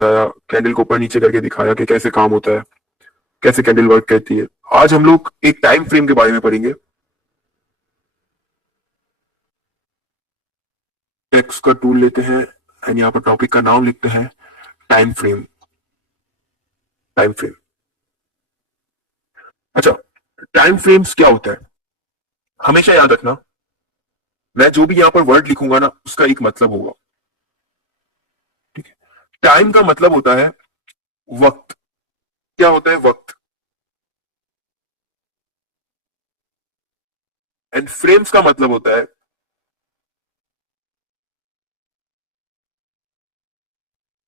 Candle को ऊपर नीचे करके दिखाया कि कैसे काम होता है, कैसे कैंडल वर्क करती है। आज हम लोग एक टाइम फ्रेम के बारे में पढ़ेंगे। टेक्स्ट का टूल लेते हैं एंड यहाँ पर टॉपिक का नाम लिखते हैं टाइम फ्रेम। Time frame. अच्छा, टाइम फ्रेम्स क्या होता है हमेशा याद रखना। मैं जो भी यहाँ पर वर्ड लिखूंगा ना उसका एक मतलब होगा। ठीक है। टाइम का मतलब होता है वक्त। क्या होता है वक्त। एंड फ्रेम्स का मतलब होता है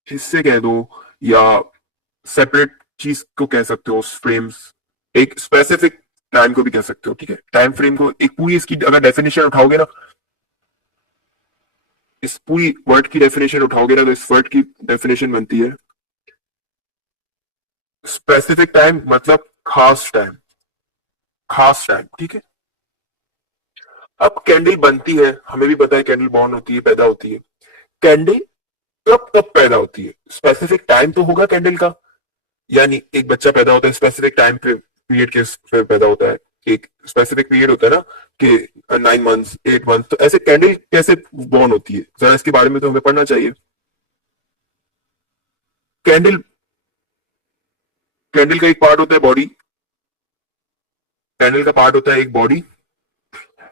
हिस्से कह दो या सेपरेट चीज को कह सकते हो फ्रेम्स। एक स्पेसिफिक टाइम को भी कह सकते हो। ठीक है। टाइम फ्रेम को एक पूरी इसकी अगर डेफिनेशन उठाओगे ना, इस पूरी वर्ड की डेफिनेशन उठाओगे ना, तो इस वर्ड की डेफिनेशन बनती है स्पेसिफिक टाइम मतलब खास टाइम। खास टाइम। ठीक है। अब कैंडल बनती है, हमें भी पता है कैंडल बॉर्न होती है, पैदा होती है। कैंडल कब कब पैदा होती है, स्पेसिफिक टाइम तो होगा कैंडल का। यानी एक बच्चा पैदा होता है स्पेसिफिक टाइम पे, पीरियड के पैदा होता है। एक स्पेसिफिक पीरियड होता है ना कि 9 मंथ्स 8 मंथ। तो ऐसे कैंडल कैसे बॉर्न होती है, जरा इसके बारे में तो हमें पढ़ना चाहिए। कैंडल कैंडल का एक पार्ट होता है बॉडी। कैंडल का पार्ट होता है एक body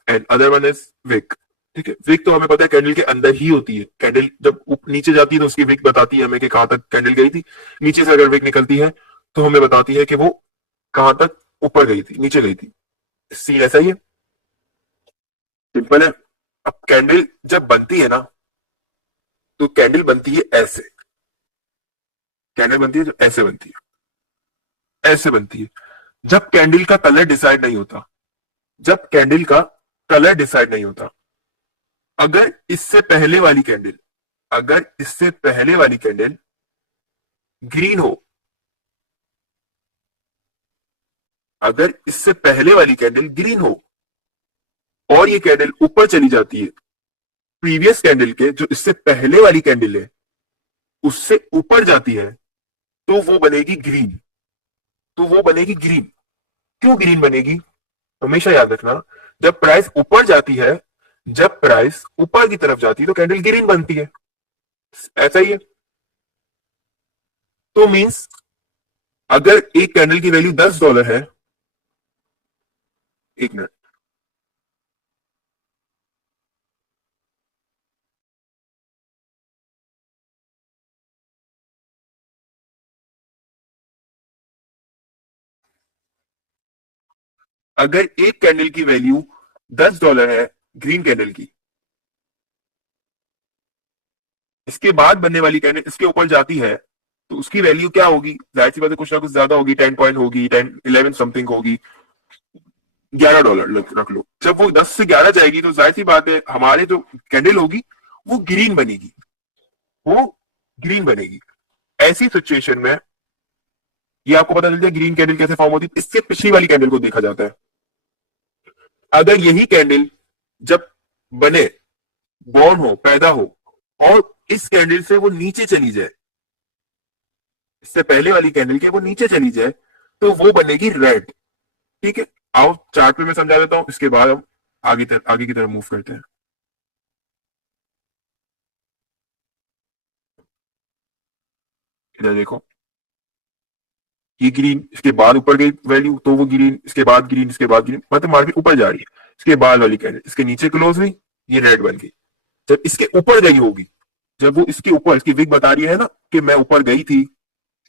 and other one is weak. ठीक है। विक तो हमें पता है कैंडल के अंदर ही होती है। कैंडल जब नीचे जाती है तो उसकी विक बताती है हमें कि कहां तक कैंडल गई थी। नीचे से अगर विक निकलती है तो हमें बताती है कि वो कहां तक ऊपर गई थी नीचे गई थी। सीन ऐसा ही है। सिंपल है। अब कैंडल जब बनती है ना, तो कैंडल बनती है ऐसे। कैंडल बनती है जो ऐसे बनती है, ऐसे बनती है। जब कैंडल का कलर डिसाइड नहीं होता, जब कैंडल का कलर डिसाइड नहीं होता, अगर इससे पहले वाली कैंडल, अगर इससे पहले वाली कैंडल ग्रीन हो, अगर इससे पहले वाली कैंडल ग्रीन हो और ये कैंडल ऊपर चली जाती है, प्रीवियस कैंडल के जो इससे पहले वाली कैंडल है उससे ऊपर जाती है, तो वो बनेगी ग्रीन। तो वो बनेगी ग्रीन। क्यों ग्रीन बनेगी, हमेशा याद रखना। जब प्राइस ऊपर जाती है, जब प्राइस ऊपर की तरफ जाती है तो कैंडल ग्रीन बनती है। ऐसा ही है। तो मींस अगर एक कैंडल की वैल्यू $10 है, एक मिनट, अगर एक कैंडल की वैल्यू $10 है, ग्रीन कैंडल की, इसके बाद बनने वाली कैंडल इसके ऊपर जाती है, तो उसकी वैल्यू क्या होगी, जाहिर सी बात है कुछ ना कुछ ज्यादा होगी। 10 पॉइंट होगी, 10 11 समथिंग होगी। $11 रख लो। जब वो 10 से 11 जाएगी तो जाहिर सी बात है हमारे जो कैंडल होगी वो ग्रीन बनेगी। वो ग्रीन बनेगी। ऐसी सिचुएशन में ये आपको पता चल जाए ग्रीन कैंडल कैसे फॉर्म होती है। इससे पिछली वाली कैंडल को देखा जाता है। अगर यही कैंडल जब बने, बॉर्न हो, पैदा हो, और इस कैंडल से वो नीचे चली जाए, इससे पहले वाली कैंडल के वो नीचे चली जाए, तो वो बनेगी रेड। ठीक है। आओ चार्ट पे मैं समझा देता हूं, इसके बाद हम आगे की तरफ मूव करते हैं। इधर देखो, ये ग्रीन, इसके बाद ऊपर गई वैल्यू तो वो ग्रीन, इसके बाद ग्रीन, इसके बाद ग्रीन, मतलब मार्केट ऊपर जा रही है। इसके बाद वाली कैंडल इसके नीचे क्लोज हुई, ये रेड बन गई। जब इसके ऊपर गई होगी, जब वो इसके ऊपर, इसकी विक बता रही है ना कि मैं ऊपर गई थी,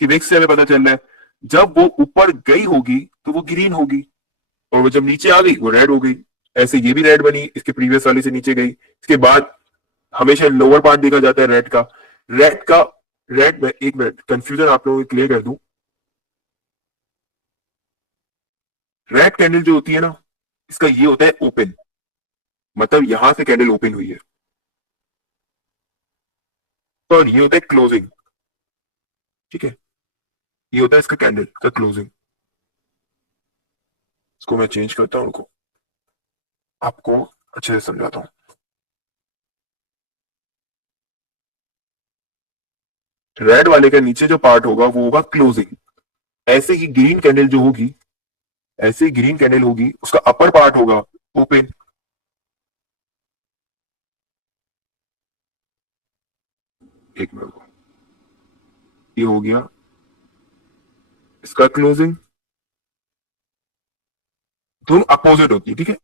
कि विक से हमें पता चल रहा है, जब वो ऊपर गई होगी तो वो ग्रीन होगी, और वो जब नीचे आ गई वो रेड हो गई। ऐसे ये भी रेड बनी, इसके प्रीवियस वाले से नीचे गई। इसके बाद हमेशा लोअर पार्ट देखा जाता है रेड का। रेड का, रेड में एक मिनट कंफ्यूजन आप लोगों को क्लियर कर दूं। रेड कैंडल जो होती है ना, इसका ये होता है ओपन, मतलब यहां से कैंडल ओपन हुई है। तो ये होता है क्लोजिंग। ठीक है। ये होता है इसका कैंडल का क्लोजिंग। इसको मैं चेंज करता हूं, उनको आपको अच्छे से समझाता हूं। रेड वाले का नीचे जो पार्ट होगा वो होगा क्लोजिंग। ऐसे ही ग्रीन कैंडल जो होगी, ऐसे ही ग्रीन कैंडल होगी, उसका अपर पार्ट होगा ओपन। एक मिनट, ये हो गया इसका क्लोजिंग। दोनों अपोजिट होती है, ठीक है।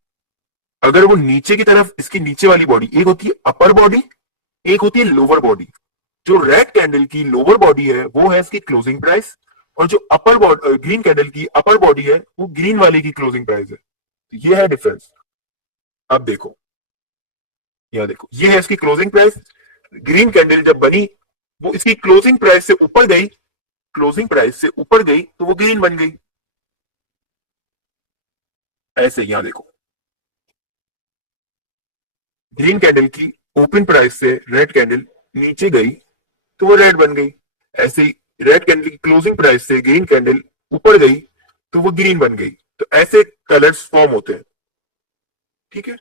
अगर वो नीचे की तरफ, इसकी नीचे वाली बॉडी, एक होती है अपर बॉडी, एक होती है लोअर बॉडी। जो रेड कैंडल की लोअर बॉडी है वो है इसकी क्लोजिंग प्राइस, और जो अपर बॉडी ग्रीन कैंडल की अपर बॉडी है वो ग्रीन वाले की क्लोजिंग प्राइस है। तो ये है डिफरेंस। अब देखो, यहां देखो, ये है इसकी क्लोजिंग प्राइस। ग्रीन कैंडल जब बनी, वो इसकी क्लोजिंग प्राइस से ऊपर गई, क्लोजिंग प्राइस से ऊपर गई तो वो ग्रीन बन गई। ऐसे यहां देखो, ग्रीन कैंडल की ओपन प्राइस से रेड कैंडल नीचे गई तो वो रेड बन गई। ऐसे ही रेड कैंडल की क्लोजिंग प्राइस से ग्रीन कैंडल ऊपर गई तो वो ग्रीन बन गई। तो ऐसे कलर्स फॉर्म होते हैं, ठीक है।